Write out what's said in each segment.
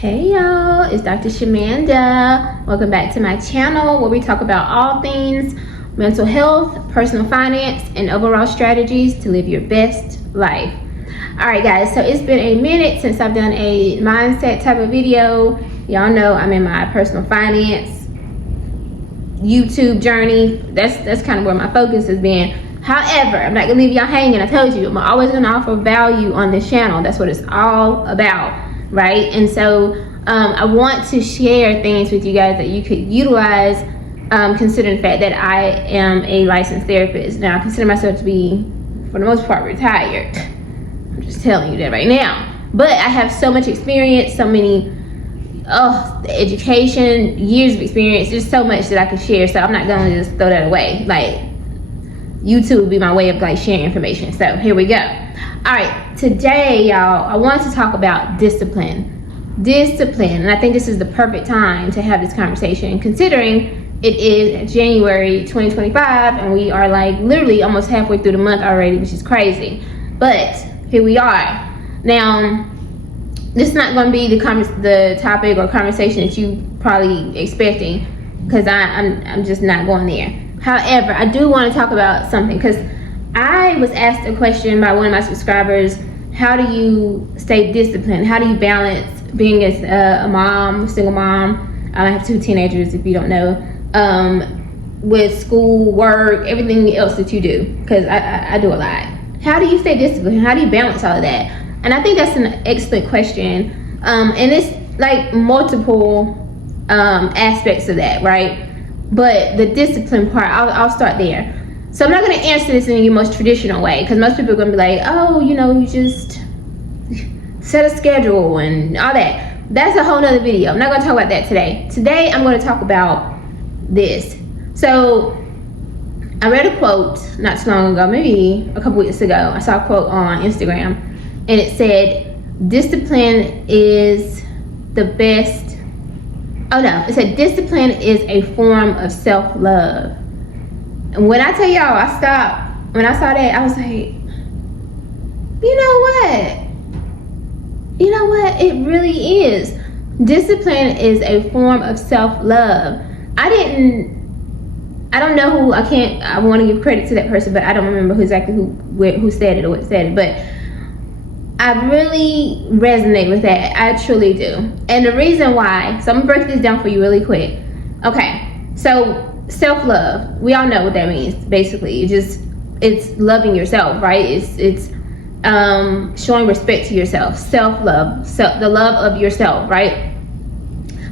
Hey y'all, it's Dr. Shamanda. Welcome back to my channel where we talk about all things mental health, personal finance, and overall strategies to live your best life. Alright guys, so it's been a minute since I've done a mindset type of video. Y'all know I'm in my personal finance YouTube journey. That's kind of where my focus has been. However, I'm not gonna leave y'all hanging. I told you, I'm always gonna offer value on this channel. That's what it's all about. Right? And so I want to share things with you guys that you could utilize, considering the fact that I am a licensed therapist. Now, I consider myself to be, for the most part, retired. I'm just telling you that right now. But I have so much experience, so many education, years of experience, just so much that I can share. So I'm not gonna just throw that away. Like, YouTube would be my way of like sharing information. So here we go. All right, today, y'all, I want to talk about discipline. Discipline, and I think this is the perfect time to have this conversation, considering it is January 2025, and we are like literally almost halfway through the month already, which is crazy. But here we are. Now, this is not going to be the topic or conversation that you probably expecting, because I'm just not going there. However, I do want to talk about something, because I was asked a question by one of my subscribers: how do you stay disciplined? How do you balance being as a mom, single mom? I have 2 teenagers, if you don't know, with school, work, everything else that you do, because I do a lot. How do you stay disciplined? How do you balance all of that? And I think that's an excellent question. And it's like multiple aspects of that, right? But the discipline part, I'll start there. So I'm not going to answer this in your most traditional way, because most people are going to be like, oh, you know, you just set a schedule and all that. That's a whole nother video. I'm not going to talk about that today. Today, I'm going to talk about this. So I read a quote not too long ago, maybe a couple weeks ago. I saw a quote on Instagram, and it said, discipline is the best. Oh no, it said discipline is a form of self-love. And when I tell y'all, I stopped. When I saw that, I was like, you know what? You know what? It really is. Discipline is a form of self-love. I don't know who, I want to give credit to that person, but I don't remember who said it or what said it. But I really resonate with that. I truly do. And the reason why, so I'm going to break this down for you really quick. Okay, so self-love, we all know what that means. Basically, it's loving yourself, right? It's showing respect to yourself, self-love, the love of yourself, right?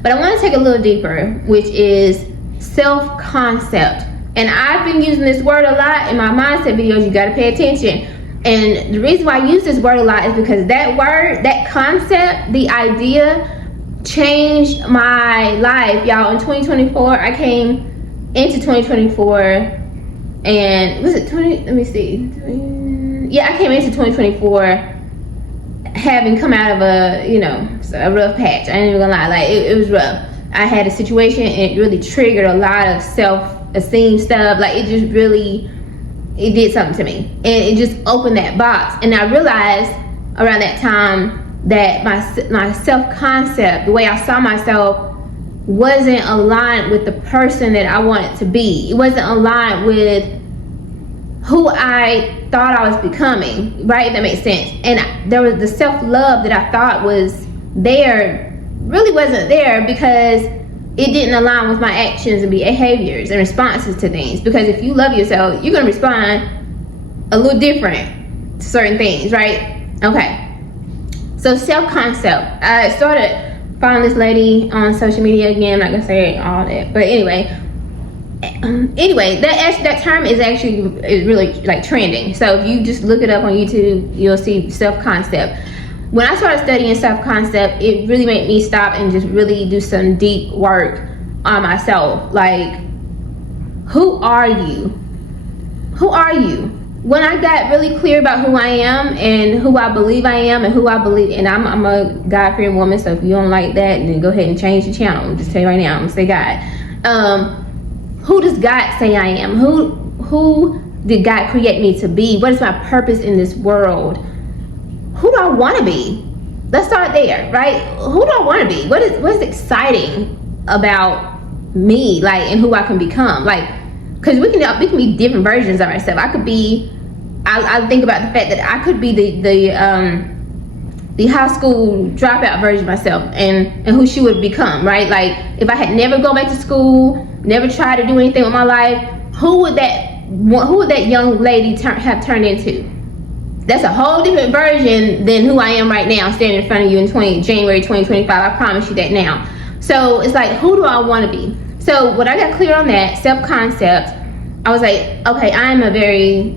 But I want to take a little deeper, which is self-concept. And I've been using this word a lot in my mindset videos. You got to pay attention. And the reason why I use this word a lot is because that word, that concept, the idea changed my life, y'all. In 2024, I came into 2024, and was it 20? Let me see. Yeah, I came into 2024 having come out of a rough patch. I ain't even gonna lie, like it was rough. I had a situation, and it really triggered a lot of self-esteem stuff. Like it did something to me, and it just opened that box. And I realized around that time that my self-concept, the way I saw myself, wasn't aligned with the person that I wanted to be. It wasn't aligned with who I thought I was becoming, right? If that makes sense. And there was the self-love that I thought was there, really wasn't there, because it didn't align with my actions and behaviors and responses to things. Because if you love yourself, you're gonna respond a little different to certain things, right? Okay. So self-concept. I started following this lady on social media. Again, I'm not gonna say all that, but anyway, that term is really like trending. So if you just look it up on YouTube, you'll see self-concept. When I started studying self-concept, it really made me stop and just really do some deep work on myself. Like, who are you? Who are you? When I got really clear about who I am and who I believe I am and who I believe, and I'm a God-fearing woman, so if you don't like that, then go ahead and change the channel. I'll just tell you right now, I'm gonna say God. Who does God say I am? Who did God create me to be? What is my purpose in this world? Who do I want to be? let's start there, right? Who do I want to be? What's exciting about me, like, and who I can become, like, because we can be different versions of ourselves. I could be, I think about the fact that I could be the high school dropout version of myself, and who she would become, right? Like, if I had never gone back to school, never tried to do anything with my life, who would that young lady have turned into? That's a whole different version than who I am right now, standing in front of you in January 2025. I promise you that now. So it's like, who do I want to be? So when I got clear on that self-concept, I was like, okay, I'm a very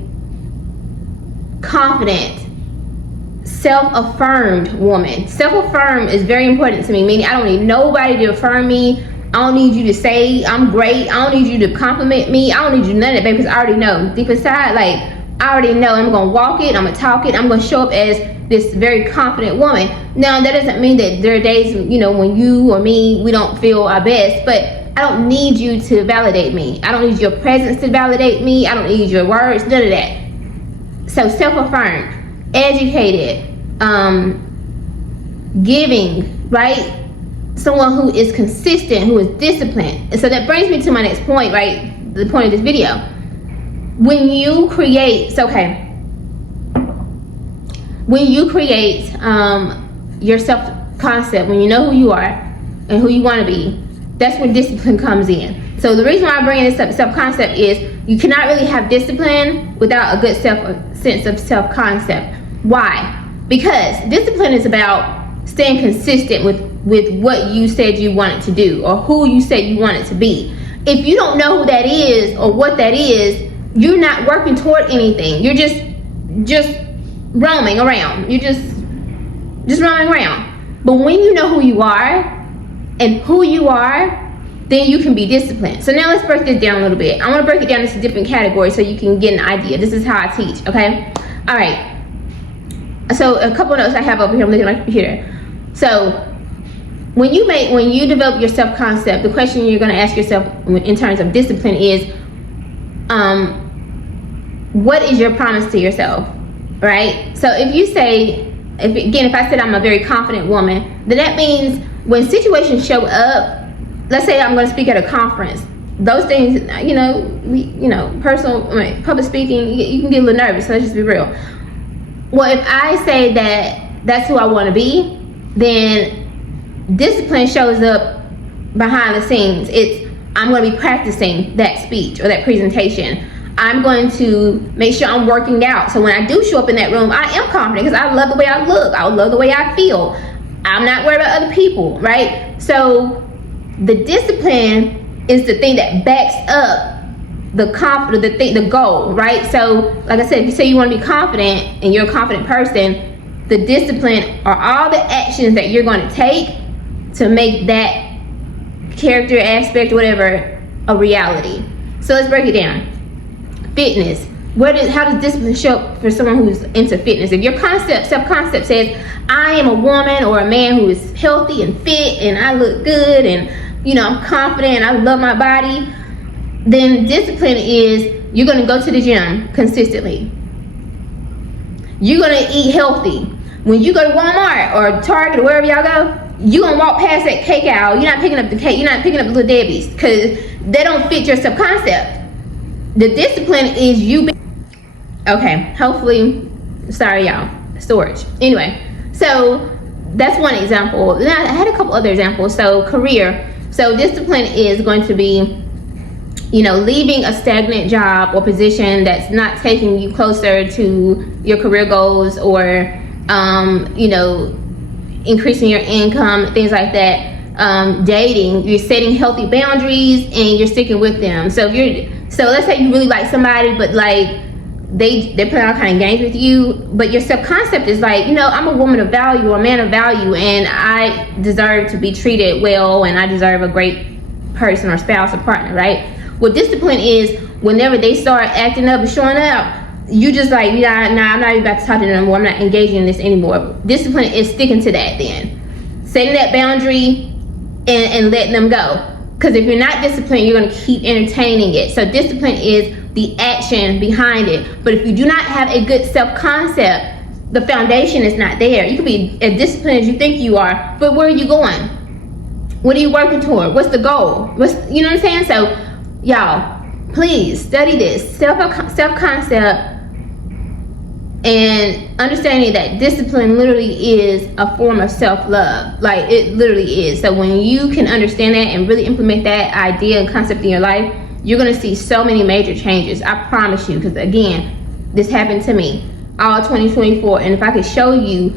confident, self-affirmed woman. Self-affirmed is very important to me, meaning I don't need nobody to affirm me. I don't need you to say I'm great. I don't need you to compliment me. I don't need you none of that, baby, because I already know. Deep inside, like, I already know I'm going to walk it, I'm going to talk it, I'm going to show up as this very confident woman. Now, that doesn't mean that there are days, when you or me, we don't feel our best, but I don't need you to validate me. I don't need your presence to validate me. I don't need your words, none of that. So self-affirmed, educated, giving, right? Someone who is consistent, who is disciplined. And so that brings me to my next point, right? The point of this video. When you create, when you create your self-concept, when you know who you are and who you want to be, that's when discipline comes in. So the reason why I'm bringing this up, self-concept, is you cannot really have discipline without a good sense of self-concept. Why? Because discipline is about staying consistent with what you said you wanted to do, or who you said you wanted to be. If you don't know who that is or what that is, you're not working toward anything. You're just roaming around. You're just roaming around. But when you know who you are and who you are, then you can be disciplined. So now let's break this down a little bit. I want to break it down into different categories so you can get an idea. This is how I teach, okay? All right. So a couple of notes I have over here. I'm looking at my computer. So when you develop your self-concept, the question you're going to ask yourself in terms of discipline is, what is your promise to yourself, right? So if you say, if I said I'm a very confident woman, then that means when situations show up, let's say I'm going to speak at a conference, those things, public speaking, you can get a little nervous, so let's just be real. Well, if I say that that's who I want to be, then discipline shows up behind the scenes. I'm going to be practicing that speech or that presentation. I'm going to make sure I'm working out. So when I do show up in that room, I am confident because I love the way I look. I love the way I feel. I'm not worried about other people, right? So the discipline is the thing that backs up the goal, right? So like I said, if you say you want to be confident and you're a confident person, the discipline are all the actions that you're going to take to make that character aspect, whatever, a reality. So let's break it down. Fitness. How does discipline show up for someone who's into fitness? If your self-concept says, I am a woman or a man who is healthy and fit and I look good and I'm confident and I love my body, then discipline is you're going to go to the gym consistently. You're going to eat healthy. When you go to Walmart or Target or wherever y'all go, you're going to walk past that cake aisle. You're not picking up the cake. You're not picking up the Little Debbie's because they don't fit your self-concept. The discipline is okay, hopefully, sorry y'all, storage. Anyway, so that's one example. Then I had a couple other examples. So career. So discipline is going to be, leaving a stagnant job or position that's not taking you closer to your career goals or, increasing your income, things like that. Dating, you're setting healthy boundaries and you're sticking with them. So let's say you really like somebody, but like they play all kind of games with you, but your self-concept is like, I'm a woman of value or a man of value and I deserve to be treated well and I deserve a great person or spouse or partner, right? What discipline is, whenever they start acting up and showing up, you just like, nah, I'm not even about to talk to them anymore. I'm not engaging in this anymore. Discipline is sticking to that then. Setting that boundary and letting them go. Because if you're not disciplined, you're going to keep entertaining it. So discipline is the action behind it. But if you do not have a good self-concept, the foundation is not there. You could be as disciplined as you think you are, but where are you going? What are you working toward? What's the goal? You know what I'm saying? So, y'all, please study this self-concept and understanding that discipline literally is a form of self-love. Like, it literally is. So when you can understand that and really implement that idea and concept in your life, you're going to see so many major changes. I promise you, because again, this happened to me all 2024, and if I could show you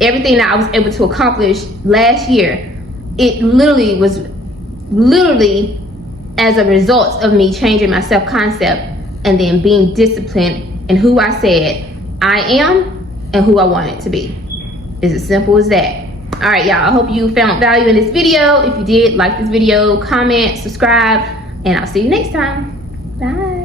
everything that I was able to accomplish last year, it literally was as a result of me changing my self-concept and then being disciplined in who I said I am and who I want it to be. It's as simple as that. All right, y'all, I hope you found value in this video. If you did, like this video, comment, subscribe, and I'll see you next time. Bye.